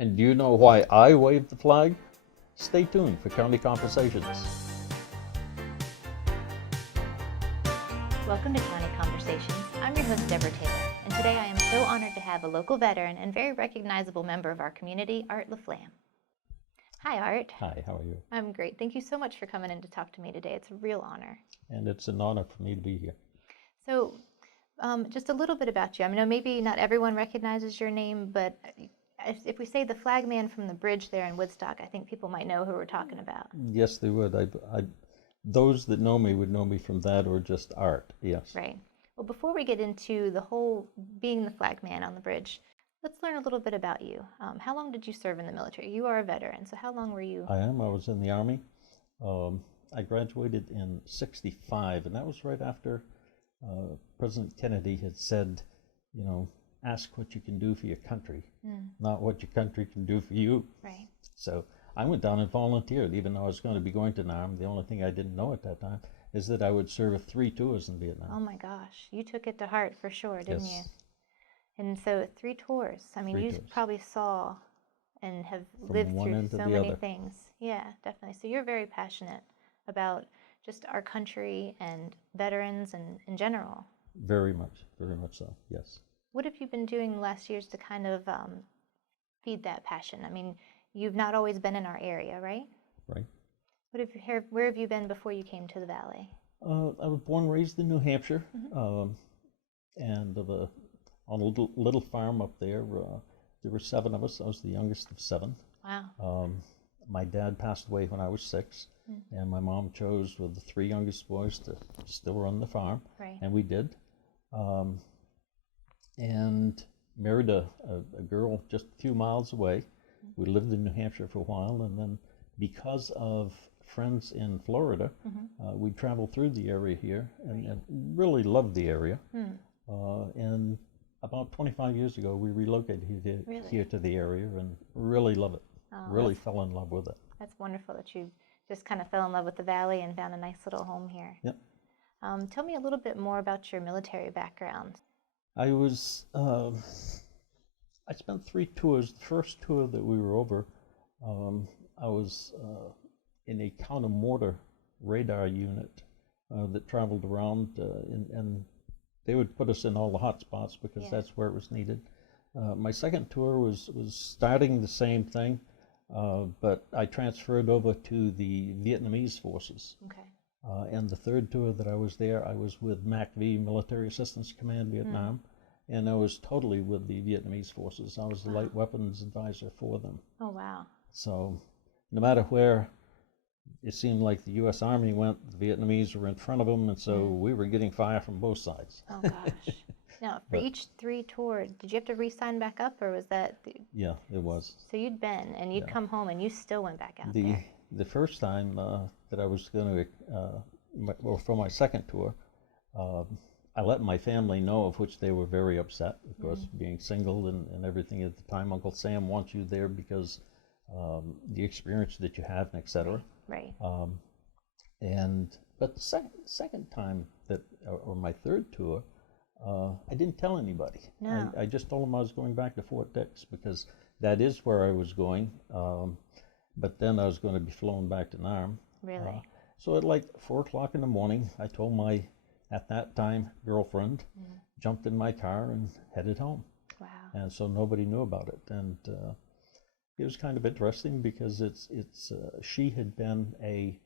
And do you know why I wave the flag? Stay tuned for County Conversations. Welcome to County Conversations. I'm your host, Deborah Taylor, and today I am so honored to have a local veteran and very recognizable member of our community, Art LaFlam. Hi, Art. Hi, how are you? I'm great. Thank you so much for coming in to talk to me today. It's a real honor. And it's an honor for me to be here. So, just a little bit about you. I mean, maybe not everyone recognizes your name, but if we say the flag man from the bridge there in Woodstock, I think people might know who we're talking about. Yes, they would. Those that know me would know me from that or just Art, yes. Right. Well, before we get into the whole being the flag man on the bridge, let's learn a little bit about you. How long did you serve in the military? You are a veteran, so how long were you? I was in the Army. I graduated in '65, and that was right after President Kennedy had said, you know, ask what you can do for your country, not what your country can do for you. Right. So I went down and volunteered, even though I was going to be going to NARM. The only thing I didn't know at that time is that I would serve 3 tours in Vietnam. Oh my gosh, you took it to heart for sure, didn't Yes. you? And so 3 tours. I mean, 3 you tours. probably saw and have From lived one through end to so the many other. things. Yeah, definitely. So you're very passionate about just our country and veterans and in general. Very much so, yes. What have you been doing the last years to kind of feed that passion? I mean, you've not always been in our area, right? Right. Where have you been before you came to the Valley? I was born and raised in New Hampshire, and on a little farm up there. There were 7 of us. I was the youngest of 7. Wow. My dad passed away when I was 6, and my mom chose with the 3 youngest boys to still run the farm, Right. and we did. And married a girl just a few miles away. We lived in New Hampshire for a while, and then because of friends in Florida, we traveled through the area here and really loved the area. And about 25 years ago, we relocated here to the area and really love it. Really fell in love with it. That's wonderful that you just kind of fell in love with the Valley and found a nice little home here. Yep. Tell me a little bit more about your military background. I spent 3 tours. The first tour that we were over, I was in a counter-mortar radar unit that traveled around, and they would put us in all the hot spots because that's where it was needed. My second tour was starting the same thing, but I transferred over to the Vietnamese forces. Okay. And the third tour that I was there, I was with MACV, Military Assistance Command Vietnam, and I was totally with the Vietnamese forces. I was the light weapons advisor for them. Oh, wow. So no matter where it seemed like the U.S. Army went, the Vietnamese were in front of them, and so we were getting fire from both sides. Oh, gosh. Now, for each 3 tours, did you have to re-sign back up, or was that? Yeah, it was. So you'd been, and you'd come home, and you still went back out there. The first time that I was going to, for my second tour, I let my family know, of which they were very upset, of course, being single and everything at the time. Uncle Sam wants you there because the experience that you have, and et cetera. Right. But the second time or my third tour, I didn't tell anybody. No. I just told them I was going back to Fort Dix because that is where I was going. But then I was going to be flown back to NARM. Really? So at like 4 o'clock in the morning, I told my, at that time, girlfriend, jumped in my car and headed home. Wow. And so nobody knew about it. And it was kind of interesting because she had been a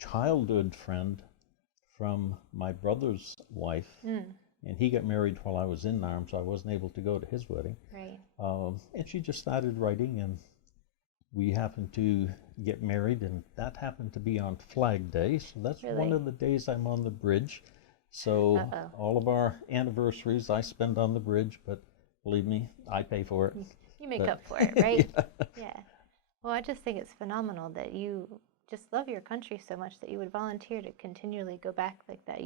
childhood friend from my brother's wife. And he got married while I was in NARM, so I wasn't able to go to his wedding. Right. And she just started writing, and we happened to get married, and that happened to be on Flag Day, so that's one of the days I'm on the bridge. So all of our anniversaries I spend on the bridge, but believe me, I pay for it. You make up for it, right? Yeah. Well, I just think it's phenomenal that you just love your country so much that you would volunteer to continually go back like that.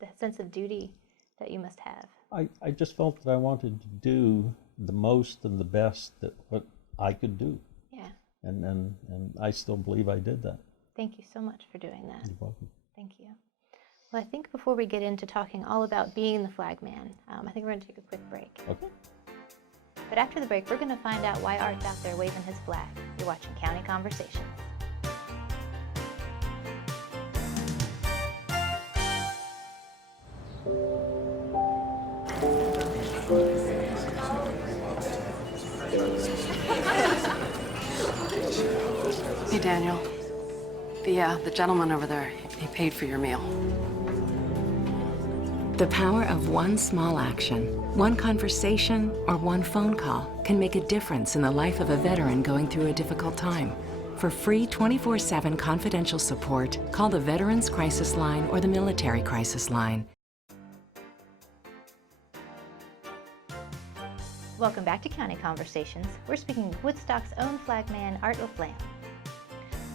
The sense of duty that you must have. I just felt that I wanted to do the most and the best that what I could do. Yeah. And I still believe I did that. Thank you so much for doing that. You're welcome. Thank you. Well, I think before we get into talking all about being the flag man, I think we're going to take a quick break. Okay. But after the break, we're going to find out why Art's out there waving his flag. You're watching County Conversations. Hey, Daniel. The gentleman over there, he paid for your meal. The power of one small action, one conversation, or one phone call can make a difference in the life of a veteran going through a difficult time. For free 24/7 confidential support, call the Veterans Crisis Line or the Military Crisis Line. Welcome back to County Conversations. We're speaking with Woodstock's own flagman, Art LaFlam.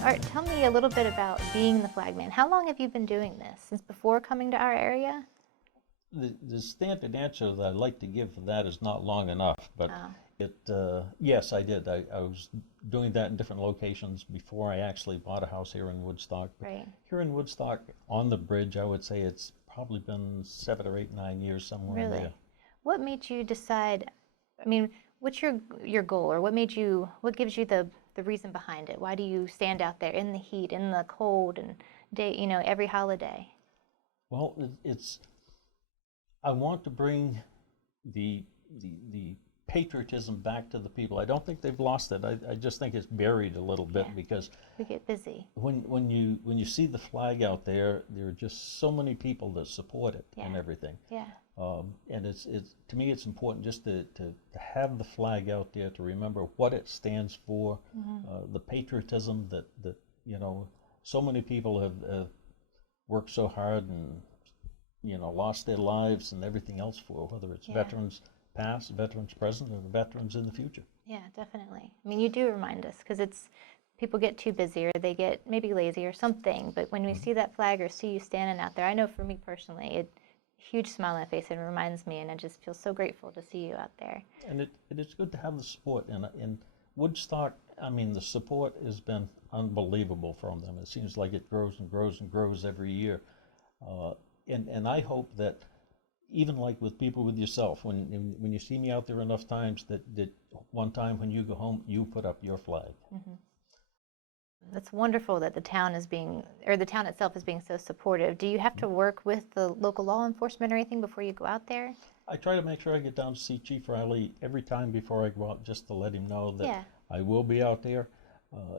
Art, tell me a little bit about being the flagman. How long have you been doing this? Since before coming to our area? The standard answer that I'd like to give for that is not long enough, but yes, I did. I was doing that in different locations before I actually bought a house here in Woodstock. But right. Here in Woodstock, on the bridge, I would say it's probably been 7 or 8, 9 years, somewhere in there. What made you decide, I mean, what's your goal, or what gives you the reason behind it? Why do you stand out there in the heat, in the cold, and every holiday? Well, I want to bring the patriotism back to the people. I don't think they've lost it. I just think it's buried a little bit because we get busy. When you see the flag out there, there are just so many people that support it and everything. Yeah. And it's to me it's important just to have the flag out there, to remember what it stands for, the patriotism that so many people have worked so hard and lost their lives and everything else for, whether it's veterans past, veterans present, or veterans in the future. Yeah, definitely. I mean, you do remind us, because people get too busy, or they get maybe lazy or something, but when we see that flag or see you standing out there, I know for me personally, huge smile on my face, and reminds me, and I just feel so grateful to see you out there. And it's good to have the support. And in Woodstock, I mean, the support has been unbelievable from them. It seems like it grows and grows and grows every year. And I hope that even like with people with yourself, when you see me out there enough times, that one time when you go home, you put up your flag. Mm-hmm. That's wonderful that the town itself is being so supportive. Do you have to work with the local law enforcement or anything before you go out there? I try to make sure I get down to see Chief Riley every time before I go out, just to let him know that I will be out there.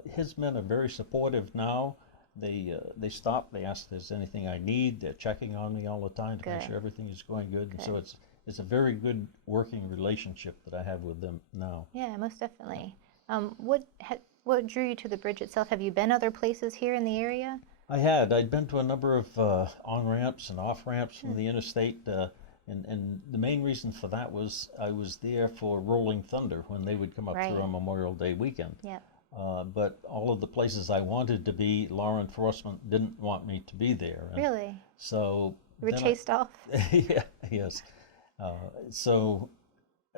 His men are very supportive now. They stop, they ask if there's anything I need. They're checking on me all the time to make sure everything is going good. And so it's a very good working relationship that I have with them now. Yeah, most definitely. What drew you to the bridge itself? Have you been other places here in the area? I'd been to a number of on-ramps and off-ramps from the interstate, and the main reason for that was I was there for Rolling Thunder when they would come up through on Memorial Day weekend. Yep. But all of the places I wanted to be, law enforcement didn't want me to be there. Really? So you were chased off? Yes. So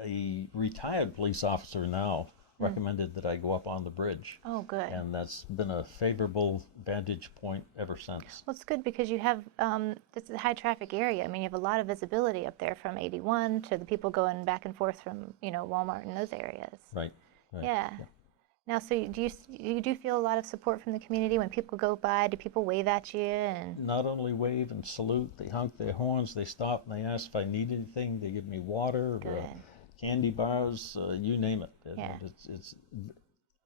a retired police officer now recommended that I go up on the bridge. Oh, good. And that's been a favorable vantage point ever since. Well, it's good because you have, it's a high traffic area. I mean, you have a lot of visibility up there from 81 to the people going back and forth from, Walmart and those areas. Right. Yeah. Now, so you do feel a lot of support from the community when people go by? Do people wave at you? And not only wave and salute, they honk their horns, they stop and they ask if I need anything, they give me water, candy bars, you name it. It's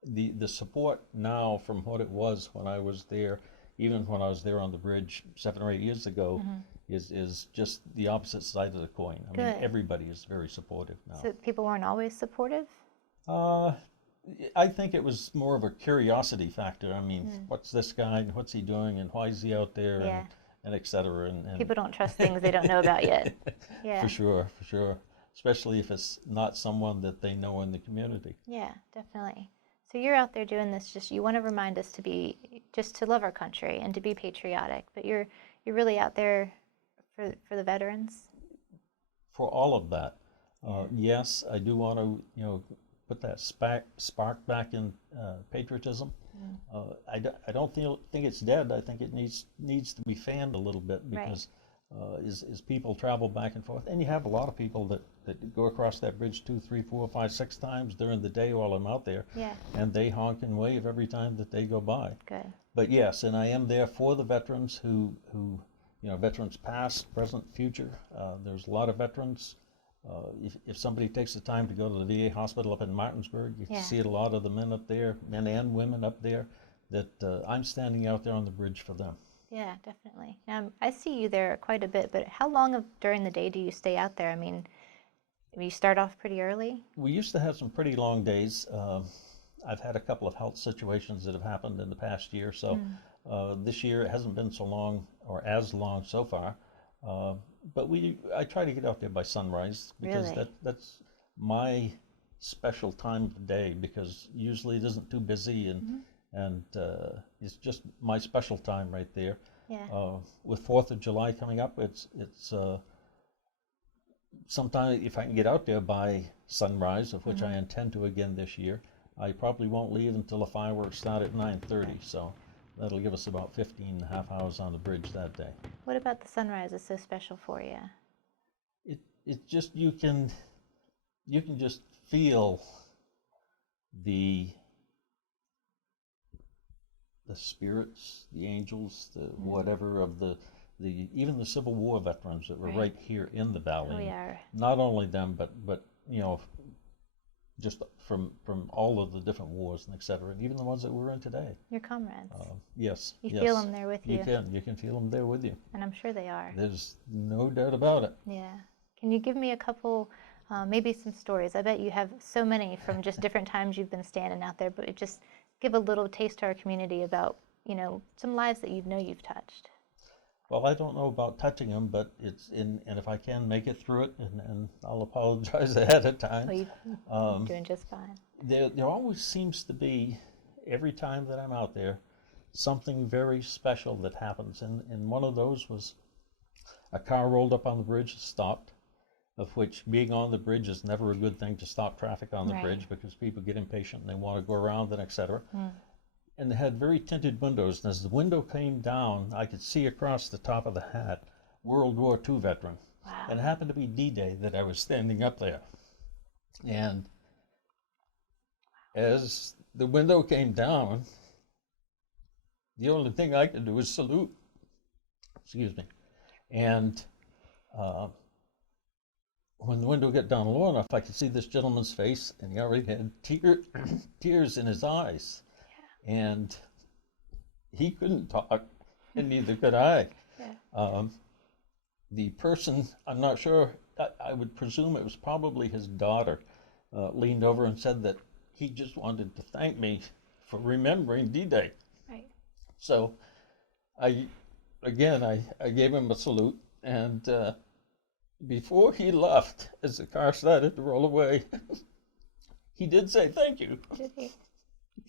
the support now from what it was when I was there, even when I was there on the bridge 7 or 8 years ago, is just the opposite side of the coin. I mean, everybody is very supportive now. So people weren't always supportive? I think it was more of a curiosity factor. I mean, what's this guy and what's he doing and why is he out there and et cetera. And people don't trust things they don't know about yet. Yeah. For sure. Especially if it's not someone that they know in the community. Yeah, definitely. So you're out there doing this, just you want to remind us to love our country and to be patriotic, but you're really out there for the veterans? For all of that. Yes, I do want to, put that spark back in patriotism. I don't think it's dead. I think it needs to be fanned a little bit because is people travel back and forth, and you have a lot of people that go across that bridge 2, 3, 4, 5, 6 times during the day while I'm out there, Yeah. and they honk and wave every time that they go by. Good. But yes, and I am there for the veterans who veterans past, present, future. There's a lot of veterans. If somebody takes the time to go to the VA hospital up in Martinsburg, you can see a lot of the men up there, men and women up there, that I'm standing out there on the bridge for them. Yeah, definitely. I see you there quite a bit, but how long during the day do you stay out there? I mean, you start off pretty early? We used to have some pretty long days. I've had a couple of health situations that have happened in the past year, so this year it hasn't been so long, or as long so far. But I try to get out there by sunrise, because Really? that's my special time of the day, because usually it isn't too busy, and it's just my special time right there. Yeah. With 4th of July coming up, it's sometime if I can get out there by sunrise, of which I intend to again this year, I probably won't leave until the fireworks start at 9:30, so that'll give us about 15 and a half hours on the bridge that day. What about the sunrise is so special for you? It just, you can just feel the spirits, the angels, the whatever of the even the Civil War veterans that were right here in the valley. Oh, yeah. Not only them, but just from all of the different wars and et cetera, and even the ones that we're in today. Your comrades. Yes. You yes. feel them there with you. You can feel them there with you. And I'm sure they are. There's no doubt about it. Yeah. Can you give me a couple, maybe some stories? I bet you have so many from just different times you've been standing out there, but just give a little taste to our community about, some lives that you've touched. Well, I don't know about touching them, but and if I can make it through it, and I'll apologize ahead of time. Oh, you're doing just fine. There always seems to be, every time that I'm out there, something very special that happens, and one of those was a car rolled up on the bridge and stopped, of which being on the bridge is never a good thing to stop traffic on the bridge, because people get impatient and they want to go around and et cetera. And they had very tinted windows, and as the window came down, I could see across the top of the hat World War II veteran. Wow. And it happened to be D-Day that I was standing up there. And as the window came down, the only thing I could do was salute. Excuse me. And when the window got down low enough, I could see this gentleman's face, and he already had tears in his eyes. And he couldn't talk, and neither could I. Yeah. The person, I'm not sure, I would presume it was probably his daughter, leaned over and said that he just wanted to thank me for remembering D-Day. Right. So I gave him a salute, and before he left, as the car started to roll away, he did say thank you. Did he?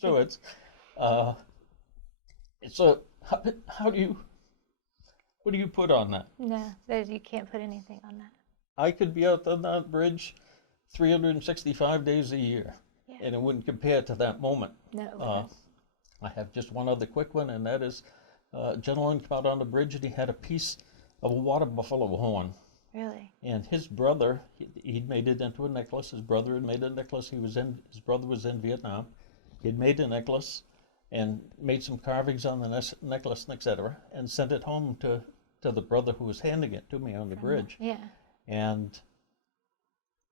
So it's what do you put on that? No, you can't put anything on that. I could be out on that bridge 365 days a year, and it wouldn't compare to that moment. No. I have just one other quick one, and that is a gentleman came out on the bridge, and he had a piece of a water buffalo horn. Really? And his brother, he'd made it into a necklace. His brother had made a necklace. His brother was in Vietnam. He had made a necklace and made some carvings on the necklace, and et cetera, and sent it home to the brother who was handing it to me on the bridge. Yeah. And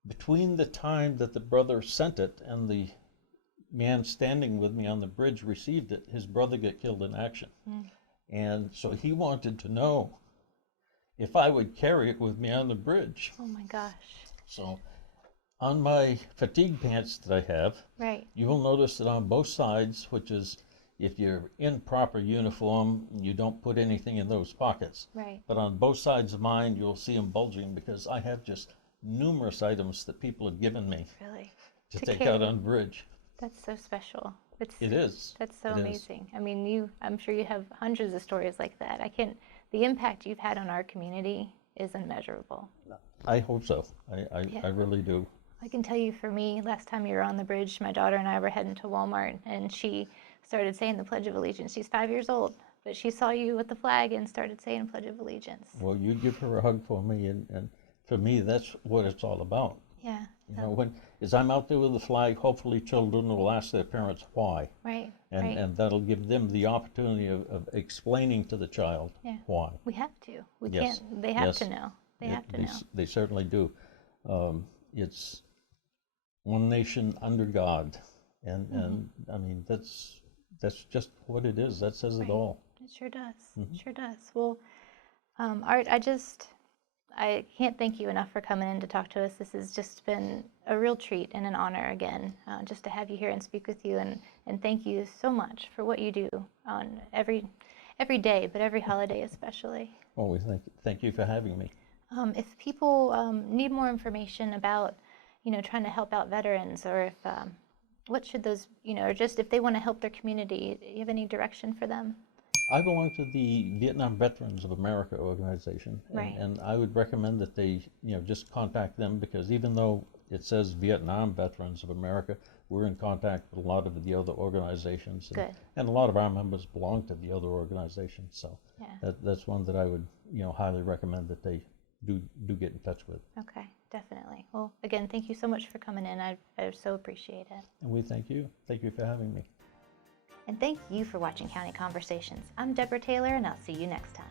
between the time that the brother sent it and the man standing with me on the bridge received it, his brother got killed in action. And so he wanted to know if I would carry it with me on the bridge. Oh my gosh. So on my fatigue pants that I have, Right. you will notice that on both sides, which is if you're in proper uniform, you don't put anything in those pockets. Right. But on both sides of mine, you'll see them bulging, because I have just numerous items that people have given me Really? to To take carry. out on the bridge. That's so special. It is. That's so It is. amazing. I mean, I'm sure you have hundreds of stories like that. The impact you've had on our community is immeasurable. I hope so. I really do. I can tell you, for me, last time you were on the bridge, my daughter and I were heading to Walmart, and she started saying the Pledge of Allegiance. She's 5 years old, but she saw you with the flag and started saying Pledge of Allegiance. Well, you give her a hug for me, and for me, that's what it's all about. Yeah. You know, as I'm out there with the flag, hopefully children will ask their parents why. Right. And that'll give them the opportunity of explaining to the child why. We have to. We Yes. can't. They have Yes. to know. They have to know. They certainly do. It's one nation under God, and I mean that's just what it is. That says it all. It sure does. It sure does. Well, Art, I can't thank you enough for coming in to talk to us. This has just been a real treat and an honor again, just to have you here and speak with you. And thank you so much for what you do on every day, but every holiday especially. Well, we thank you for having me. If people need more information about, trying to help out veterans, or if what should those, or just if they want to help their community, do you have any direction for them? I belong to the Vietnam Veterans of America organization, and I would recommend that they, just contact them, because even though it says Vietnam Veterans of America, we're in contact with a lot of the other organizations, and a lot of our members belong to the other organizations. So that's one that I would, highly recommend that they do get in touch with. Okay, definitely. Well, again, thank you so much for coming in. I so appreciate it. And we thank you. Thank you for having me. And thank you for watching County Conversations. I'm Deborah Taylor, and I'll see you next time.